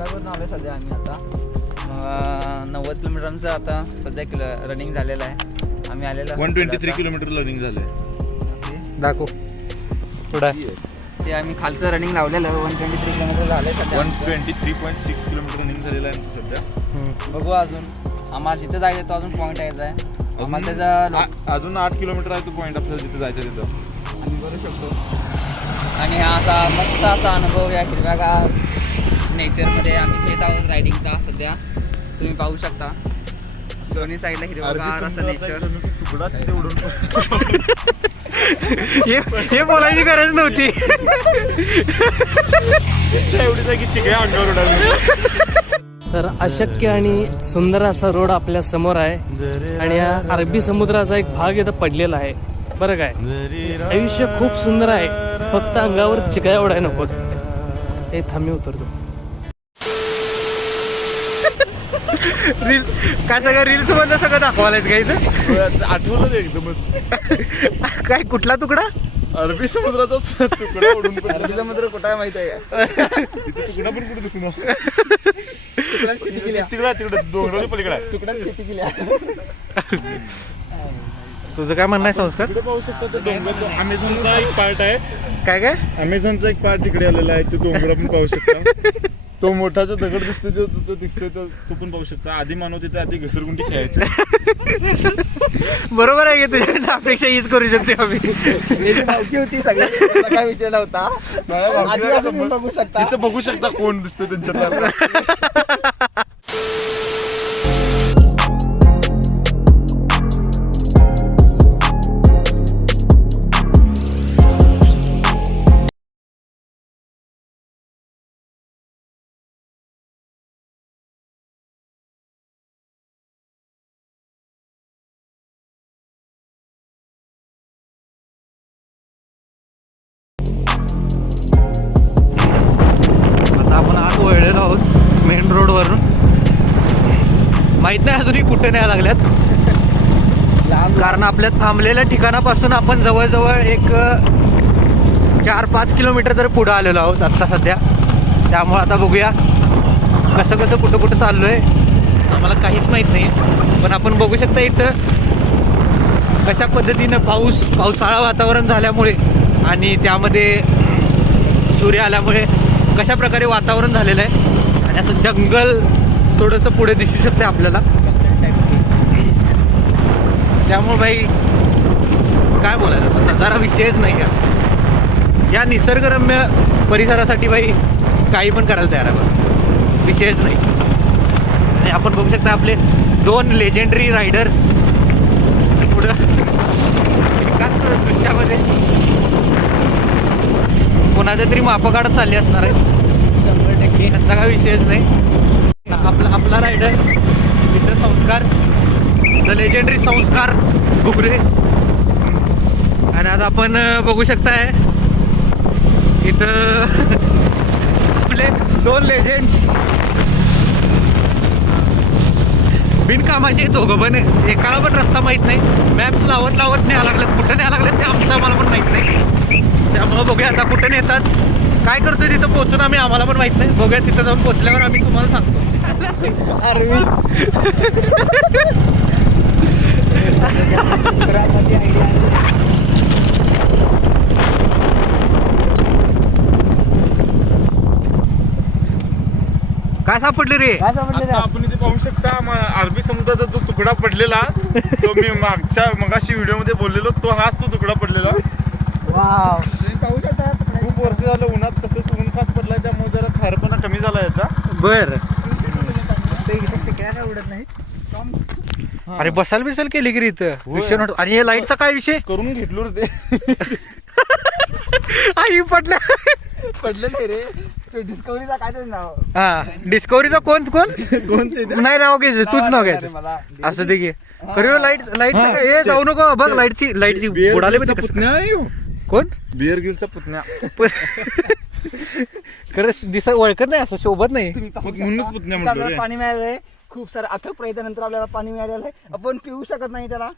सकाळवरून आलो सध्या आम्ही आता 90 किलोमीटरचं आता सध्या रनिंग झालेलं आहे. आम्ही आलेलो 123 किलोमीटर रनिंग झालंय. दाखव पुढे ते आम्ही खालचं रनिंग लावलेलं 123 किलोमीटर झालंय सध्या. 123.6 किलोमीटर रनिंग झालेलं आहे आमचं सध्या. बघू अजून आम्हाला जिथं जायचं तो अजून पॉईंट यायचा आहे. आम्हाला त्याचा अजून 8 किलोमीटर आहे तो पॉईंट आपल्याला जिथे जायचं तिथं आम्ही करू शकतो. आणि हा असा मस्त असा अनुभव या हिरव्यागार नेचरमध्ये आम्ही घेत आहोत रायडिंगचा. सध्या तुम्ही पाहू शकता दोन्ही साईडला हिरवगार असं नेचर. हे बोलायची गरज नव्हती. एवढी जागी चिकया अंगावर उडाली. तर अशक्य आणि सुंदर असा रोड आपल्या समोर आहे आणि या अरबी समुद्राचा एक भाग इथं पडलेला आहे. बरं काय, आयुष्य खूप सुंदर आहे, फक्त अंगावर चिकया उडाय नको. हे थांबी उतरतो. रील काय सगळं रील्स मधलं सगळं दाखवायला का इथं? आठवलं एकदमच. काय कुठला तुकडा? अरबी समुद्राचा तुकडा उडून अरबी समुद्र कुठं आहे माहिती आहे का? तिथे तुकडा पण कुठे दिसू ना. तुकड्यात शेती केली तिकडे डोंगराच्या पलीकडे आहे. तुकड्यात शेती केली. तुझं काय म्हणणं आहे संस्कार? तिकडे पाहू शकता तो डोंगर अमेझॉनचा एक पार्ट आहे. काय काय अमेझॉनचा एक पार्ट तिकडे आलेला आहे. तो डोंगर आपण पाहू शकता. तो मोठा जो दगड दिसतोय तो दिसतोय तो पण पाहू शकता. आधी मानव तिथे आधी घसरगुंडी खेळायचे. बरोबर आहे की तुझ्या अपेक्षा हीच करू शकते आम्ही. भावकी होती सगळी काय विचारला होता. आदिवासी तुम्ही बघू शकता. तिथे बघू शकता कोण दिसतोय त्यांच्यात. आपण आत वळलेलो आहोत मेन रोडवरून. माहित नाही अजूनही कुठे न्यायला लागल्यात, कारण आपल्या थांबलेल्या ठिकाणापासून आपण जवळजवळ एक 4-5 किलोमीटर तर पुढं आलेलो आहोत आत्ता सध्या. त्यामुळं आता बघूया कसं कसं कुठं कुठं चाललो आहे. आम्हाला काहीच माहीत नाही, पण आपण बघू शकता इथं कशा पद्धतीनं पावसाळा वातावरण झाल्यामुळे आणि त्यामध्ये सूर्य आल्यामुळे कशा प्रकारे वातावरण झालेलं आहे. आणि असं जंगल थोडंसं पुढे दिसू शकते आपल्याला. त्यामुळे भाई काय बोलायचं, नजारा विषयच नाही का. या निसर्गरम्य परिसरासाठी भाई काही पण करायला तयार आहे, विषयच नाही. आणि आपण बघू शकता आपले 2 लेजेंडरी रायडर्स पुढं एकाच दृश्यामध्ये कोणाच्या तरी मापं काढत चालली असणार आहे 100%. यांचा काय विषयच नाही. आपला रायडर मित्र संस्कार, द लेजेंडरी संस्कार घुगरे. आणि आता आपण बघू शकताय इथं आपले 2 लेजेंड्स बिनकामाचे दोघं पण. एकाला पण रस्ता माहीत नाही, मॅप्स लावत न्यायला लागलेत. कुठं न्यायला लागलेत ते आमचं आम्हाला पण माहीत नाही. त्यामुळं बघूया आता कुठं नेतात, काय करतोय तिथं पोहोचून आम्हाला पण माहित नाही. बघूया तिथं जाऊन पोहोचल्यावर आम्ही तुम्हाला सांगतो. काय सापडले रे? आता आपण इथे पाहू शकता अरबी समुद्राचा जो तुकडा पडलेला, जो मी मगाशी व्हिडिओ मध्ये बोललेलो, तो हाच तो तुकडा पडलेला. वाव, तुम्ही पाहू शकता. खूप वर्ष झालं उन्हात, तसंच ऊन फात पडलाय, त्यामुळे जरा खारपणा कमी झाला याचा. बर, चिकऱ्या उडत नाही. अरे बसाल बिसाल केली की रे इथं विषय नव्हतं. आणि हे लाईटचा काय विषय? करून घेतलो रे ते. आई पडलं नाही रे, डिस्कवरीचा काय तरी नाव. हा, डिस्कवरीचा कोण नाही नाव घ्यायचं, तूच नाव घ्यायचं. मला असं दे की करू लाईट हे जाऊ नको बघ. लाईटची बुडाले पुतण्या आहे ह्यो. कोण? बिअर गिलचा पुतण्या. खरंच ओळखत नाही, असं शोभत नाही. म्हणूनच पुतण्या म्हटलं रे. पाणी मिळालंय खूप सारं. अथक प्रयत्नानंतर आपल्याला पाणी मिळालेलं आहे. आपण पिऊ शकत नाही त्याला,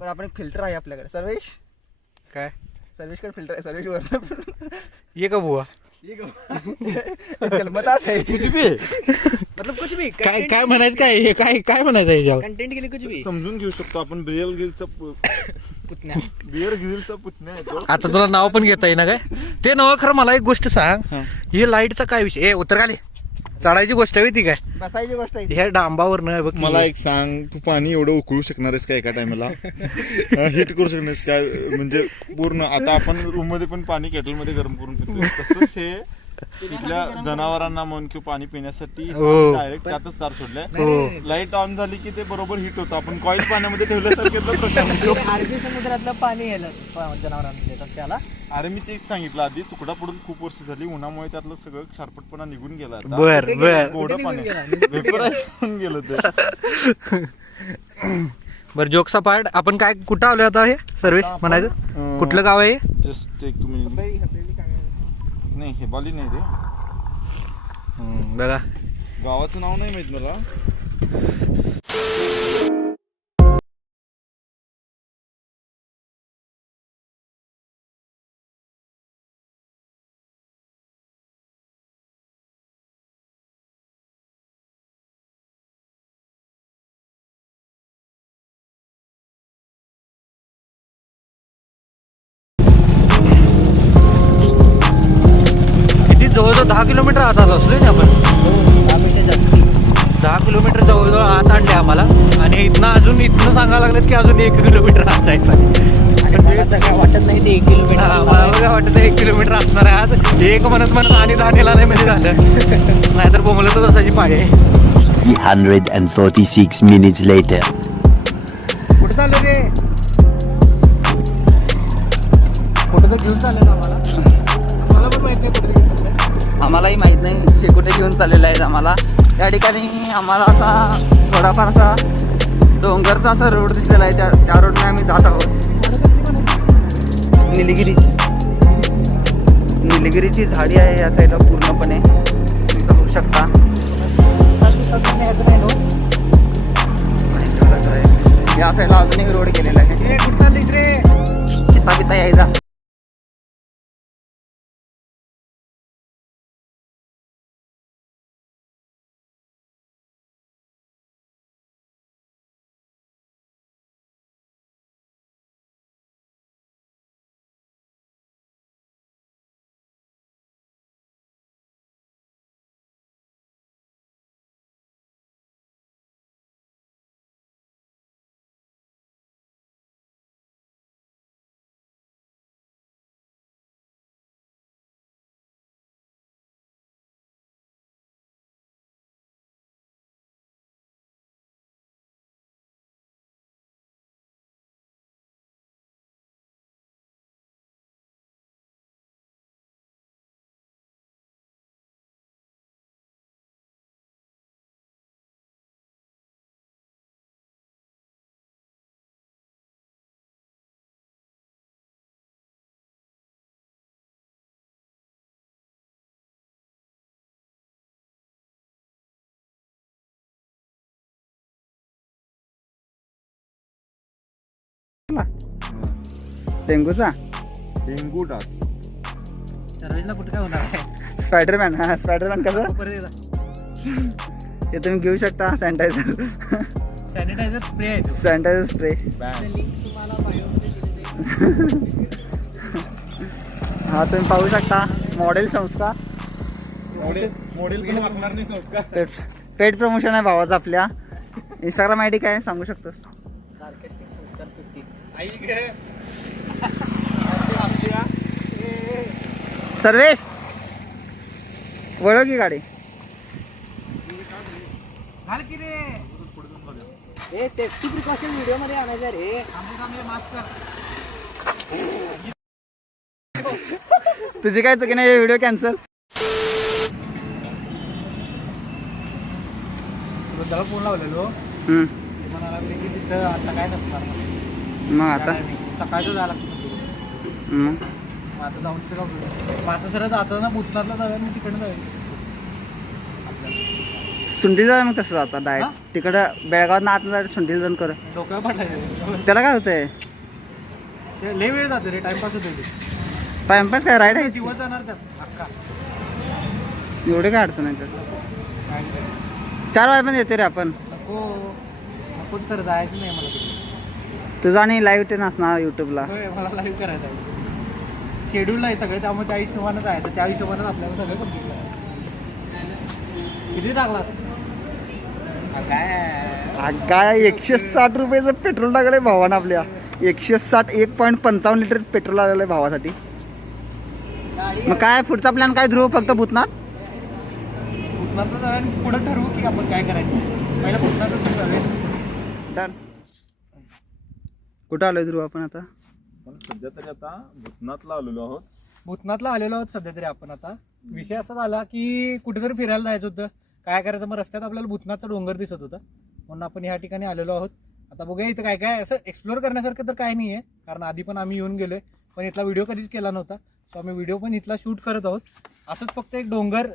पण आपण फिल्टर आहे आपल्याकडे. सर्वेश काय सर्वेशकडे फिल्टर आहे. सर्वेश वर ये का बुवा जन्मताच आहे कुछ भी मतलब कुछ भी काय काय म्हणायचं काय हे काय काय म्हणायचं याच्यावर कंटेंट के लिए कुछ भी समजून घेऊ शकतो आपण बियर गिलचा पुतण्या आहे तो. आता तुला नाव पण घेता येईना काय ते नव खरं मला एक गोष्ट सांग हा. हे लाईटचा काय विषय ए उतर खाली चढायची गोष्ट आहे ती काय बसायची गोष्ट आहे ह्या डांबावर न बघ मला एक सांग, तू पाणी एवढं उकळू शकणार आहेस का एका टायमाला? हिट करू शकणार आहेस काय? म्हणजे पूर्ण आता आपण रूम मध्ये पण पाणी केटल मध्ये गरम करून पितो, तसंच हे इथल्या जनावरांना म्हण किंवा पाणी पिण्यासाठी हो. डायरेक्ट त्यातच तार सोडलाय. हो. लाईट ऑन झाली की ते बरोबर हिट होतं. आपण कॉईल पाण्यामध्ये ठेवल्यासारखे प्रश्न होतो. अरबी समुद्रातलं पाणी येलं जनावरांना देतात त्याला. अरे मी तेच सांगितलं आधी, तुकडा पडून खूप वर्ष झाली, उन्हामुळे त्यातलं सगळं शार्पटपणा निघून गेला आता. बर बर गोडं पाणी वेपराईज होऊन गेलं ते. बर जोक्सा पार्ट आपण काय कुठं आलोय आता हे सर्विस म्हणायचं कुठलं गाव आहे जस्ट एक मिनिट. नाही हे बाली नाही रे, बघा गावाचं नाव नाही माहित मला. जवळजवळ 10 किलोमीटर आत आलो असलो ना आपण 10 किलोमीटर जवळजवळ आत आणले आम्हाला आणि इथनं सांगायला लागलेत की अजून 1 किलोमीटर आत जायचं काय वाटत नाही ते 1 किलोमीटर. मला काय वाटत 1 किलोमीटर असणार आहे आज एक म्हणत आणि 10 नेला नाही म्हणजे झालं नाहीतर बोंबलं तर तसाची पाळी आहे. 346 minutes later. कुठं चाललं रे? कुठं तर घेऊन चाललं ना आम्हाला. मला पण माहित नाही कुठे घेऊन चाललंय. आम्हालाही माहित नाही हे कुठे घेऊन चाललेलं आहे आम्हाला. त्या ठिकाणी आम्हाला असा थोडाफार असा डोंगरचा असा रोड दिसलेला आहे, त्या रोडने आम्ही जात आहोत. निलगिरीची झाडी आहे या साईडला पूर्णपणे तुम्ही बघू शकता. या साईडला अजून एक रोड गेलेला आहे. चिता बिता यायचा. डेंगूचा डेंगू डास. सर्विसला कुठे काय होणार आहे? स्पायडरमॅन. हा स्पायडरमॅन कसं ते तुम्ही घेऊ शकता. सॅनिटायझर स्प्रे आहे. Sanitizer spray. हा तुम्ही पाहू शकता. मॉडेल संस्कार मॉडेल पण वाकणार नाही संस्कार. पेड प्रमोशन आहे भावाचं. आपल्या इंस्टाग्राम आयडी काय सांगू शकतोस? सार्केस्टिक संस्कार 50. सर्वेश वळ की गाडी. सेफ्टी प्रिकॉशन व्हिडिओ मध्ये आणायचं रे. तुझी काय चुकी नाही. Video cancel. त्याला फोन लावलेलो म्हणाला की तिथं आता काय नसणार. मग आता सकाळचं जायला मग आता जाऊन माझं सर जाताना भूतनाथला जाऊया मी तिकडनं जाऊया. सुंडी जाऊया मग तसं जाता डायरेक्ट तिकडं बेळगावात आत जायचं. सुंडीला जाऊन कर डोक्यावर पाठायचं. त्याला काय होतंय? लय वेळ जातो रे. टाइमपास होतो. टाइमपास काय राईड आहे. दिवस जाणार त्यात अक्का. एवढे काय अडचण आहे तर 4 वाजेपर्यंत येते रे आपण. नकोच कर, जायचं नाही मला तिथे. तुझा आणि लाईव्ह ते नसणार यूट्यूबला. होय, मला लाईव्ह करायचं आहे. शेड्यूल आहे सगळं, त्यामुळे त्या हिशोबानं जायचं, त्या हिशोबानं आपल्याला सगळं कंप्लीट करायचं. किती टाकलास? काय 160 रुपयाचं पेट्रोल टाकलंय भावानं आपल्या. 160 1.55 लिटर पेट्रोल आलेलं आहे भावासाठी. मग काय पुढचा प्लॅन काय ध्रुव? फक्त भूतनाथ? भूतनाथला जाऊया आणि पुढं ठरवू की आपण काय करायचं. पहिला भूतनाथला जाऊया. डन. कुठं आलोय ध्रुव आपण आता? पण सध्या तरी आता भूतनाथला आलेलो आहोत. भूतनाथला आलेलो आहोत सध्या तरी आपण आता. विषय असा झाला की कुठेतरी फिरायला जायचं होतं. काय करायचं, मग रस्त्यात आपल्याला भूतनाथचा डोंगर दिसत होता, म्हणून आपण ह्या ठिकाणी आलेलो आहोत. आता बघूया इथं काय काय असं एक्सप्लोर करण्यासारखं तर काय नाही आहे, कारण आधी पण आम्ही येऊन गेलोय, पण इथला व्हिडिओ कधीच केला नव्हता. सो आम्ही व्हिडिओ पण इथला शूट करत आहोत. असंच फक्त एक डोंगर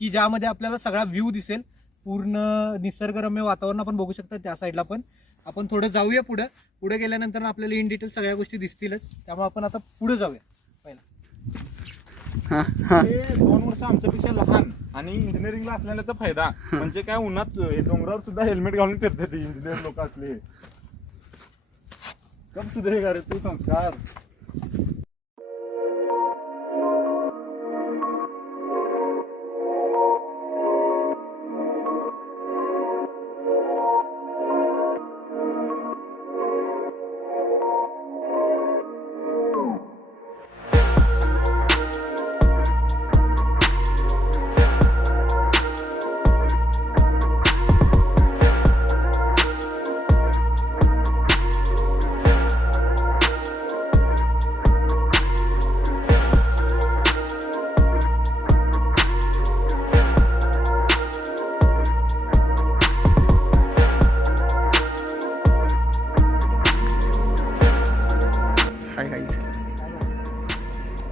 की ज्यामध्ये आपल्याला सगळा व्ह्यू दिसेल, पूर्ण निसर्गरम्य वातावरण आपण बघू शकता. त्या साईडला पण आपण थोडं जाऊया पुढे गेल्यानंतर आपल्याला इन डिटेल सगळ्या गोष्टी दिसतीलच. त्यामुळे आपण आता पुढे जाऊया. पहिला हे 2 वर्ष आमच्यापेक्षा लहान आणि इंजिनिअरिंगला असल्याचा फायदा म्हणजे काय, उन्हात डोंगरावर सुद्धा हेल्मेट घालून फिरतात इंजिनियर लोक असले. कब सुधरेगा रे तू संस्कार.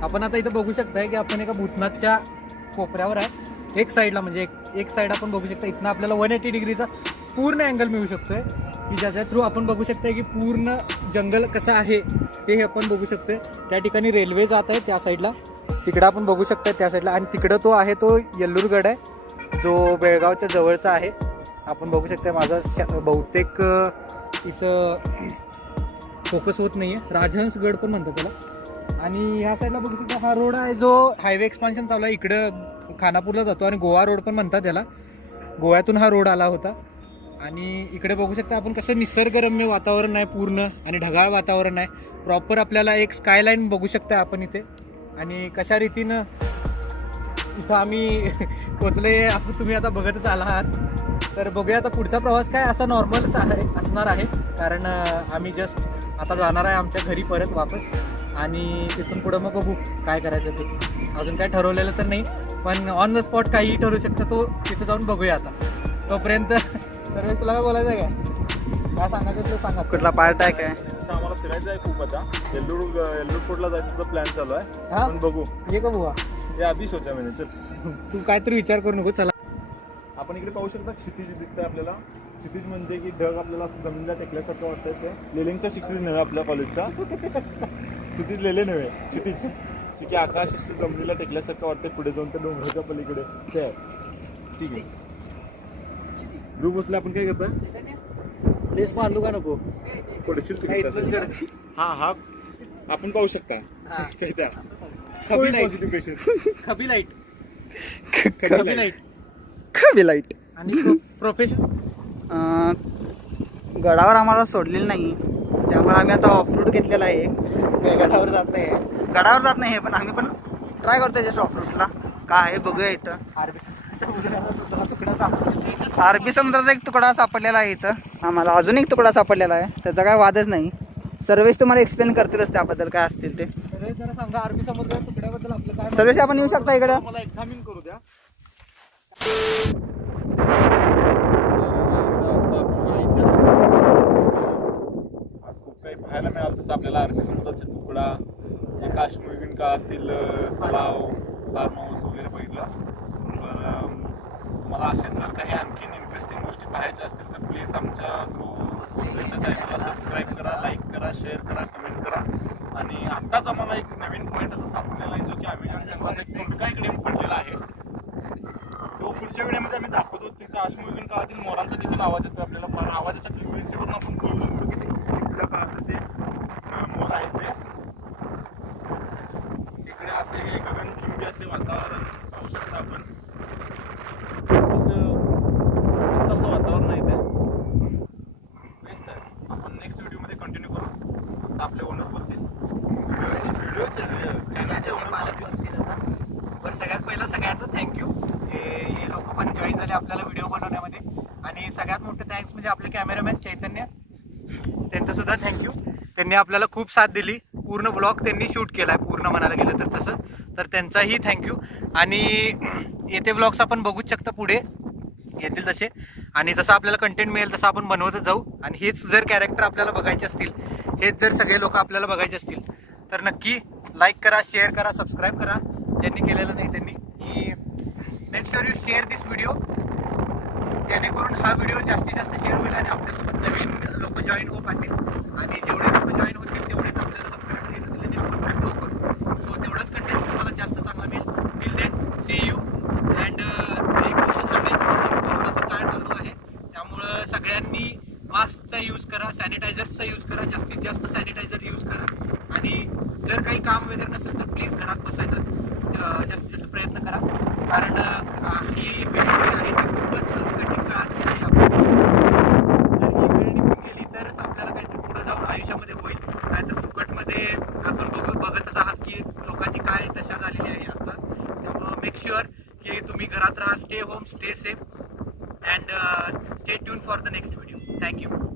आपण आता इथं बघू शकताय की आपण एका भूतनाथच्या कोपऱ्यावर आहे. एक साईडला म्हणजे एक साईड आपण बघू शकता, इथनं आपल्याला 180 डिग्रीचा पूर्ण अँगल मिळू शकतोय, की ज्याच्या थ्रू आपण बघू शकताय की पूर्ण जंगल कसं आहे ते आपण बघू शकतोय. त्या ठिकाणी रेल्वे जात आहे त्या साईडला, तिकडं आपण बघू शकताय त्या साईडला. आणि तिकडं तो आहे तो येल्लूरगड आहे, जो बेळगावच्या जवळचा आहे. आपण बघू शकताय माझा बहुतेक इथं फोकस होत नाही आहे, राजहंसगड पण म्हणतात त्याला. आणि ह्या साईडला बघू शकता हा रोड आहे जो हायवे एक्सपान्शन चालू आहे, इकडं खानापूरला जातो आणि गोवा रोड पण म्हणतात त्याला. गोव्यातून हा रोड आला होता. आणि इकडे बघू शकता आपण कसं निसर्गरम्य वातावरण आहे पूर्ण, आणि ढगाळ वातावरण आहे प्रॉपर. आपल्याला एक स्कायलाईन बघू शकता आपण इथे. आणि कशा रीतीनं इथं आम्ही पोचले तुम्ही आता बघतच आलात. तर बघूया आता पुढचा प्रवास काय असा नॉर्मलच असणार आहे, कारण आम्ही जस्ट आता जाणार आहे आमच्या घरी परत वापस. आणि तिथून पुढं मग बघू काय करायचं ते. अजून काय ठरवलेलं तर नाही, पण ऑन द स्पॉट काहीही ठरू शकतं, तो तिथं जाऊन बघूया आता. तोपर्यंत तर तुला काय बोलायचं आहे काय सांगायचं तुला सांगा. कुठला पार्ट आहे काय? आम्हाला फिरायचं आहे खूप आता. येल्लूरकोटला जायचं प्लॅन चालू आहे, पण बघू. ये का बुवा, हे अभी सोचा मैंने. चल तू काहीतरी विचार करू नको. चला आपण इकडे पाहू शकता क्षितिज दिसतंय आपल्याला. क्षितिज म्हणजे की ढग आपल्याला असं जमिनीला टेकल्यासारखं वाटतंय. ते लेलेंगचा क्षितिज नव्हे आपल्या कॉलेजचा, क्षितिज लेले नव्हे, क्षितिज की आकाश जमिनीला टेकल्यासारखं वाटतंय. पुढे जाऊन त्या डोंगराच्या पलीकडे ते आहे. ठीक आहे, ग्रुप बसले. आपण काय करतोय, तेच बांधू का नको पडशील तू. हा हा आपण पाहू शकता त्या खबी पॉझिटिव्ह पेशंट. खबी लाईट खबी लाईट. आणि प्रोफेशन गडावर आम्हाला सोडलेलं नाही, त्यामुळे आम्ही आता ऑफ रोड घेतलेला आहे. गडावर जात नाही, गडावर जात नाही पण आम्ही पण ट्राय करतोय जस्ट ऑफ रोडला. काय आहे बघूया इथं. अरबी समुद्राचा एक तुकडा सापडलेला आहे इथं आम्हाला. अजून एक तुकडा सापडलेला आहे, त्याचा काय वादच नाही. सर्वेश तुम्हाला एक्सप्लेन करतीलच त्याबद्दल काय असतील ते. जरा सांगा अरबी समुद्र तुकड्याबद्दल आपलं काय. सर्वेश आपण येऊ शकता इकडं. मला एक्झामिन करू द्या. आज खूप काही पाहायला मिळालं. तसं आपल्याला अरबी समुद्राचा तुकडा, काश्मीर काळातील तलाव, फार्म हाऊस वगैरे बघितलं. तर तुम्हाला असेच जर काही आणखीन इंटरेस्टिंग गोष्टी पाहायच्या असतील तर प्लीज आमच्या भोसलेच्या चॅनलला सबस्क्राईब करा, लाईक करा, शेअर करा, कमेंट करा. आणि आत्ताच आम्हाला एक नवीन पॉईंट असं सापडलेला आहे जो की अमेझॉन जंगलाचा एक तुटका इकडे पडलेला आहे. देखील आवाज येतो आपल्याला, फार आवाजाच्या फ्रिक्वेन्सीवरून आपण कळू शकतो की ते कुठल्या प्रकारचे ते मोर आहेत ते. इकडे असे हे गगनचुंबी असे वातावरण पाहू शकता आपण. असं मस्त असं वातावरण आहे ते, बेस्ट आहे. आपण नेक्स्ट व्हिडिओमध्ये कंटिन्यू करू. आता आपले ओनर बोलतील, चॅनलचे ओनर बोलतील. बरं, सगळ्यात पहिलं सगळ्यांचं थँक्यू, हे लोक पण जॉईन झाले आपल्याला व्हिडिओ बनवण्यामध्ये. आणि सगळ्यात मोठं थँक्स म्हणजे आपले कॅमेरामॅन चैतन्य, त्यांचं सुद्धा थँक्यू. त्यांनी आपल्याला खूप साथ दिली, पूर्ण ब्लॉग त्यांनी शूट केला आहे पूर्ण म्हणायला गेलं तर तसं, तर त्यांचाही थँक्यू. आणि येथे ब्लॉग्स आपण बघूच शकता पुढे येतील तसे, आणि जसं आपल्याला कंटेंट मिळेल तसं आपण बनवतच जाऊ. आणि हेच जर कॅरेक्टर आपल्याला बघायचे असतील, हेच जर सगळे लोक आपल्याला बघायचे असतील तर नक्की लाईक करा, शेअर करा, सबस्क्राईब करा ज्यांनी केलेलं नाही त्यांनी. Make sure you share this video, जेणेकरून हा व्हिडिओ जास्तीत जास्त शेअर होईल आणि आपल्यासोबत नवीन लोक जॉईन होऊ पाहतील. आणि जेवढे लोक जॉईन होतील तेवढेच आपल्याला सबस्क्राईबर येणं दिल्याने आपण ग्रो करू. सो तेवढंच कंटेंट तुम्हाला जास्त चांगला मिळेल. Till then see you. And एक गोष्ट सांगायची म्हणजे कोरोनाचा काळ चालू आहे, त्यामुळं सगळ्यांनी मास्कचा यूज करा, सॅनिटायझरचा यूज करा, जास्तीत जास्त सॅनिटायझर यूज करा. आणि जर काही काम वगैरे नसेल तर प्लीज घरात बसायचा जास्तीत जास्त प्रयत्न करा, कारण ही वेळ आहे ती खूपच कठीण काळातली आहे. जर ही वेळ निघून गेली तरच आपल्याला काहीतरी पुढे जाऊन आयुष्यामध्ये होईल, नाहीतर फुकटमध्ये आपण बघतच आहात की लोकांची काय दशा झालेली आहे आता. त्यामुळं मेक शुअर की तुम्ही घरात राहा, stay home, stay safe, and stay tune for the next video. Thank you.